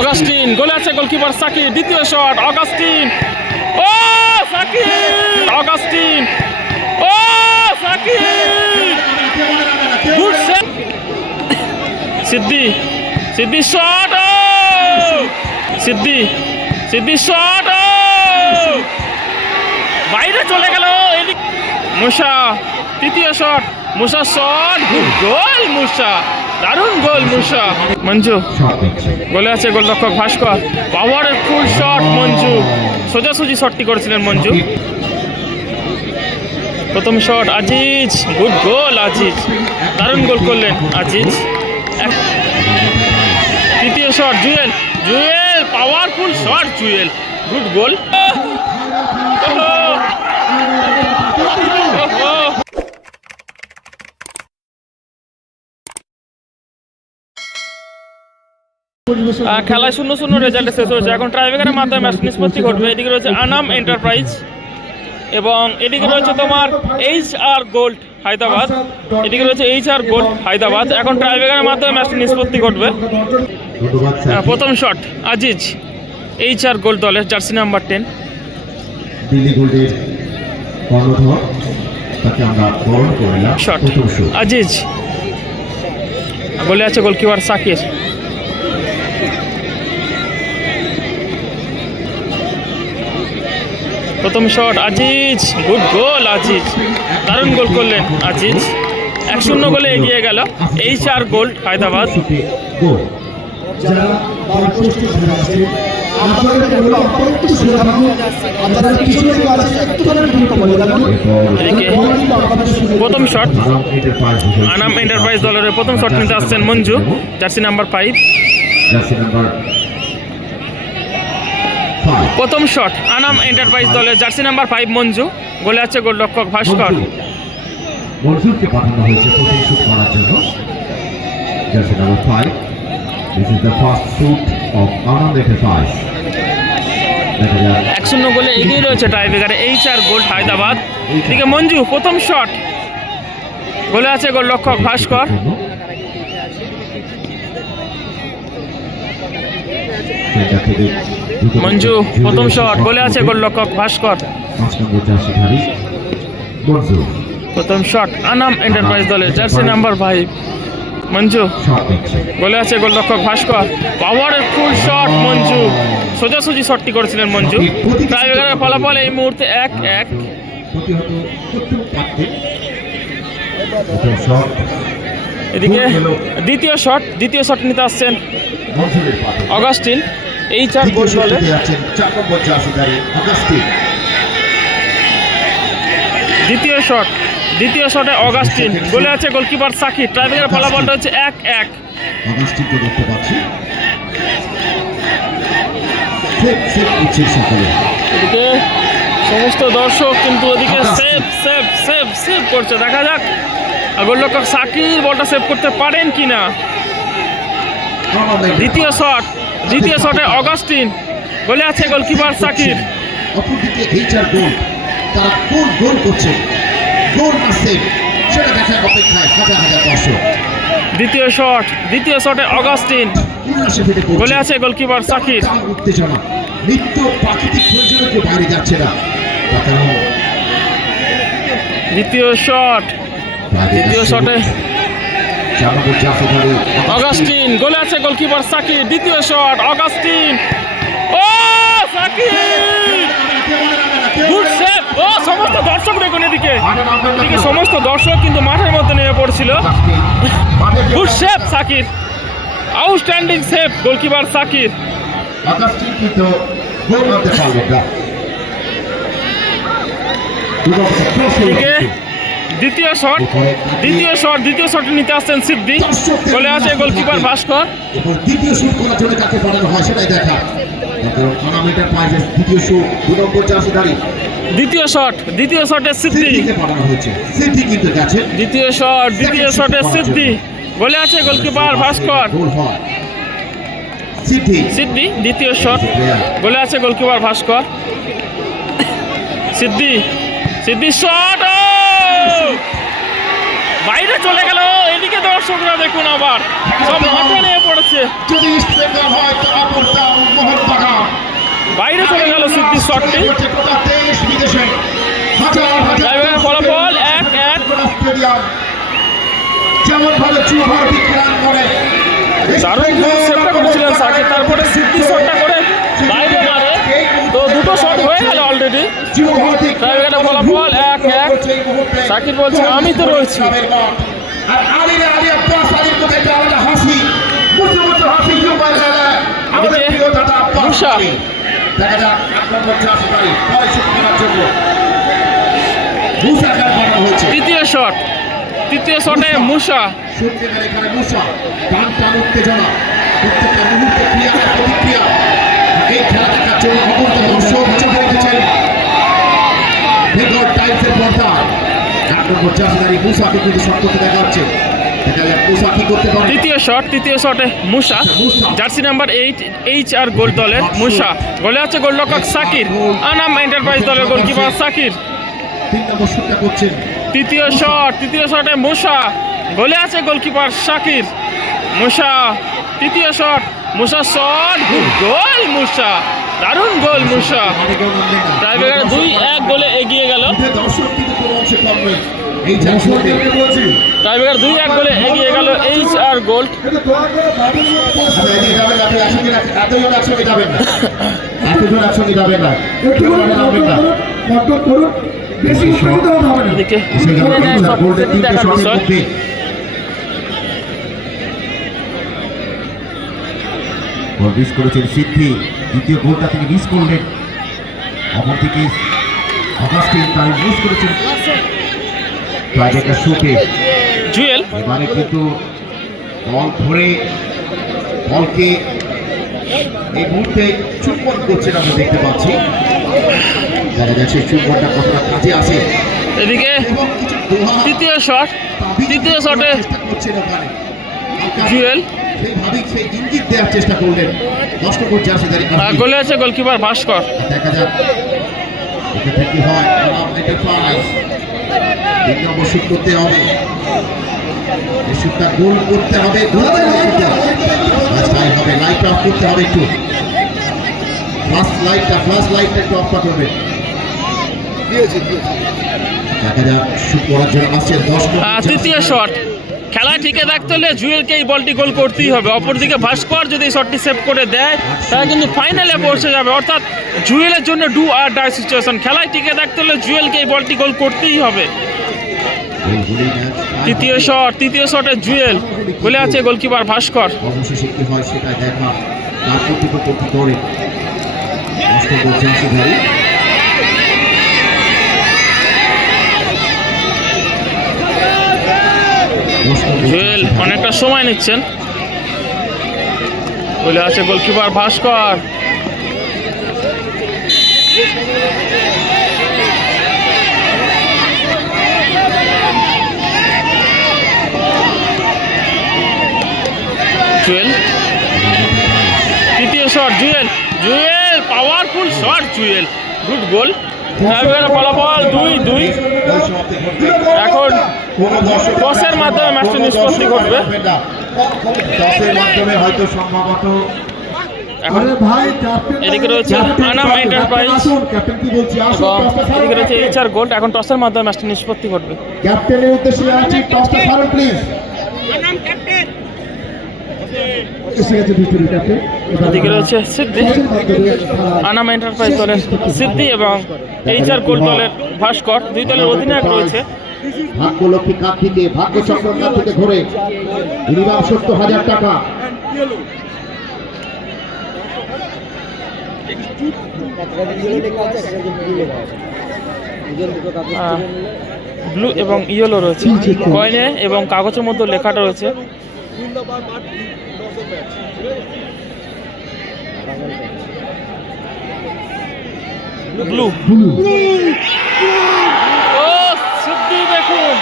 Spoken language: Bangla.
অগাস্টিন, গোলে আছে গোলকিপার সাকিব, দ্বিতীয় শট অগাস্টিন। ও, সাকিব! অগাস্টিন। ও, সাকিব! গুড সিদ্ধি সিদ্ধি শট ও! সিদ্ধি সিদ্ধি শট ও! বাইরে চলে গেল, এদিক মুসা, তৃতীয় শট মুসা শট গোল মুসা। দারুণ গোল মুসা মঞ্জু। গোলে আছে গোলরক্ষক ভাস্কর। পাওয়ারের ফুল শট, মঞ্জু। সোজাসুজি শটটি করেছিলেন মঞ্জু। প্রথম shot, Aziz. Good goal, Aziz. দারুণ গোল করলেন আজিজ। তৃতীয় shot, Jewel. Jewel, powerful shot, Jewel. Good goal. খেলায় শূন্য শূন্য রেজাল্টে শেষ হয়েছে। এখন ট্রাইবেকারের মাধ্যমে ম্যাচ নিষ্পত্তি ঘটবে। এদিকে রয়েছে আনাম এন্টারপ্রাইজ এবং এদিকে রয়েছে তোমার এইচ আর গোল্ড হায়দ্রাবাদ। এদিকে রয়েছে এইচ আর গোল্ড হায়দ্রাবাদ। এখন ট্রাইবেকারের মাধ্যমে ম্যাচ নিষ্পত্তি ঘটবে। প্রথম shot Aziz H R gold দলের জার্সি নাম্বার টেন দিল্লি গোল্ডের কর্ণধর তাকে আমরা বরণ করলাম। Shot shot Aziz. গোলে আছে গোলকিপার সাকির। প্রথম shot Aziz, good goal Aziz. দারুণ গোল করলেন আজিজ। এক শূন্য গোলে এগিয়ে গেল। এই চার গোল, হায়দ্রাবাদ। প্রথম শট। আনাম এন্টারপ্রাইজ দলের প্রথম শট নিতে আসছেন মঞ্জু, জার্সি নাম্বার ফাইভ প্রথম শট আনাম এন্টারপ্রাইজ দলের জার্সি নাম্বার ফাইভ মঞ্জু। গোলে আছে গোলরক্ষক ভাস্কর। মনসুরকে পাঠানো হয়েছে প্রথম শুট করার জন্য। Jersey number five this is the first shoot of Anand enterprise দেখা এক শূন্য গোলে এগিয়ে রয়েছে টাইব্রেকারে এই চার গোল হায়দ্রাবাদ। এদিকে মঞ্জু প্রথম শট গোলে আছে গোলরক্ষক ভাস্কর। জন্য। সেটা থেকে দ্রুত মঞ্জু প্রথম শট বলে আছে গোলরক্ষক ভাস্কর। প্রথম শট আনাম এন্টারপ্রাইজ দলের জার্সি নাম্বার ফাইভ। মঞ্জু বলে আছে গোলরক্ষক ভাস্কর। পাওয়ারের ফুল শট মঞ্জু। সোজাসুজি শটটি করেছিলেন মঞ্জু। টাইব্রেকারের ফলাফল এই মুহূর্তে এক এক। এদিকে দ্বিতীয় শট দ্বিতীয় শট নিতে আসছেন অগাস্টিন এই চার গোল অগাস্টিন। দ্বিতীয় শট দ্বিতীয় শটে অগাস্টিন। গোলে আছে গোলকিপার সাকিব। ট্রাইবেকারের ফলাফলটা হচ্ছে এক এক। অগাস্টিনকে দেখতে পাচ্ছি। এদিকে সমস্ত দর্শক কিন্তু ওদিকে সেভ সেভ সেভ সেভ করছে। দেখা যাক গোলরক্ষক সাকিব বলটা সেভ করতে পারেন কি না দ্বিতীয় শট দ্বিতীয় শটে অগাস্টিন। গোলে আছে গোলকিপার সাকিব। অপরদিকে এইচআর গোল তারা কোন গোল করছে? গোল না সেভ সেটা দেখার অপেক্ষায় হাজার হাজার দর্শক দ্বিতীয় শট দ্বিতীয় শটে অগাস্টিন। গোলে আছে গোলকিপার সাকিব। উত্তেজনা। নিত্য প্রাকৃতিক প্রয়োজনে কেউ বাইরে যাচ্ছে না। দ্বিতীয় শট। দ্বিতীয় শটে অগাস্টিন, গোলে আছে গোলকিপার সাকিব, দ্বিতীয় শট অগাস্টিন। ও, সাকিব! গুড সেভ ও, সমস্ত দর্শক দেখুন এদিকে। এদিকে সমস্ত দর্শক কিন্তু মাঠের মধ্যে নেমে পড়ছিল। Good save Sakir outstanding save goalkeeper Sakir Augustine কিন্তু গোল আনতে পারলেন না দ্বিতীয় শট দ্বিতীয় শট দ্বিতীয় শট নিতে আসছেন সিদ্ধি গোলে আছে গোলকিপার ভাস্কর। দ্বিতীয় শুট করার জন্য কাকে পাঠানো হয় সেটাই দেখা। তারপর অনামিটার পাইজেস দ্বিতীয় শুট দ্বিতীয় শট সিদ্ধি দ্বিতীয় শট দ্বিতীয় শটে সিদ্ধি গোলে আছে গোলকিপার ভাস্কর। গোল সিদ্ধি সিদ্ধি দ্বিতীয় শট। গোলে আছে গোলকিপার ভাস্কর। সিদ্ধি সিদ্ধি শট বাইরে চলে গেল এদিকে দর্শকরা দেখুন আবার। সব মাঠে নিয়ে পড়েছে। বাইরে চলে গেল সিদ্ধি শটটি। ফলাফল এক এক। যেমন ভাবে করে। দারুণ সেভটা করেছিলেন সাকিব তারপরে সিদ্ধি শটটা করে বাইরে মারে। তো দুটো শট হয়ে গেল অলরেডি ফলাফল এক এক। সাকিব বলছে আমি তো রয়েছি। তৃতীয় শট। তৃতীয় শটে মুসা সত্যিকার এখানে মুসা টান টান উত্তেজনা। প্রত্যেকটা মুহূর্তে ক্রিয়া প্রতিক্রিয়া। এই খেলা দেখার জন্য বেঙ্গল পর্দা এক নম্বর চাষিদারি মুসাকে কিন্তু সব করতে দেখা হচ্ছে। তৃতীয় শট তৃতীয় শটে Musa. Jersey number eight H R goal দলের মুসা। গোলে আছে গোলরক্ষক সাকির। আনাম এন্টারপ্রাইজ দলের গোলকিপার সাকির। তৃতীয় শট তৃতীয় শটে মুসা। গোলে আছে গোলকিপার শাকির মুসা তৃতীয় শট মুসা শট গোল মুসা। দারুণ গোল না। টাইব্রেকার দুই এক গোলে এগিয়ে গেল। টাইব্রেকার দুই এক গোলে এগিয়ে গেল এইচ আর গোল্ড মিস করেছেন সিদ্ধি। দ্বিতীয় গোলটা তিনি মিস করলেন। অপরদিকে অগাস্টিন তাই মিস করেছেন। টাইব্রেকার জুয়েল। এবারে কিন্তু বল ধরে বলকে এই মুহূর্তে চুম্বন করছেন আমরা দেখতে পাচ্ছি। দেখা যাচ্ছে চুম্বনটা কতটা কাজে আসে। এদিকে তৃতীয় শট তৃতীয় শটে চেষ্টা জুয়েল সেইভাবেই সেই ইঙ্গিত দেওয়ার চেষ্টা করলেন। নষ্ট করছে আসে আর গোলে আছে গোলকিপার ভাস্কর। দেখা যাক। এখান থেকে হয়। এন্টারপ্রাইজ তিন নম্বর শুট করতে হবে। এই শুটটা গোল করতে হবে। গোল তাই হবে। লাইট অফ করতে হবে একটু। ফার্স্ট লাইটটা ফার্স্ট লাইটটা একটু অফ করবে। দেখা যাক শুট করার জন্য আসছে। দশ তৃতীয় শট খেলায় টিকে থাকতে হলে জুয়েলকে এই বলটি গোল করতেই হবে। অপরদিকে ভাস্কর যদি এই শটটি সেভ করে দেয়, তাহলে কিন্তু ফাইনালে পৌঁছে যাবে। অর্থাৎ জুয়েলের জন্য ডু আর ডাই সিচুয়েশন খেলায় টিকে থাকতে হলে জুয়েলকে এই বলটি গোল করতেই হবে। তৃতীয় শট তৃতীয় শটে জুয়েল। বলে আছে গোলকিপার ভাস্কর। সেটা দেখা তার কর্তৃপক্ষ কি করে নষ্ট করছে আসিধারী নষ্ট করছে অনেকটা সময় নিচ্ছেন। বলে আছে গোলকিপার ভাস্কর। তৃতীয় shot Jewel. Jewel powerful shot Jewel. Good goal ফলাফল দুই দুই। এখন কোনো টসের মাধ্যমে ম্যাচটি নিষ্পত্তি দর্শক ঘটবে। টসের মাধ্যমে হয়তো সম্ভবত এখন এদিকে রয়েছে আনাম এন্টারপ্রাইজ এবং এদিকে রয়েছে এইচ আর গোল্ড এখন টসের মাধ্যমে ম্যাচটি নিষ্পত্তি ঘটবে ক্যাপ্টেনের উদ্দেশ্যে আছি টসটা ছাড়ুন প্লিজ এসে গেছে ক্যাপ্টেন এদিকে রয়েছে সিদ্ধি, আনাম এন্টারপ্রাইজ দলের সিদ্ধি এবং এইচ আর গোল্ড দলের ভাস্কর। দুই দলের অধিনায়ক রয়েছে। কাপ থেকে ভাগ্য চক্র থেকে ঘুরে মিনিমাম সত্তর হাজার টাকা ব্লু এবং ইয়েলো রয়েছে। কয়েনে এবং কাগজের মধ্যে লেখাটা রয়েছে। ব্লু ও সিদ্ধি দেখুন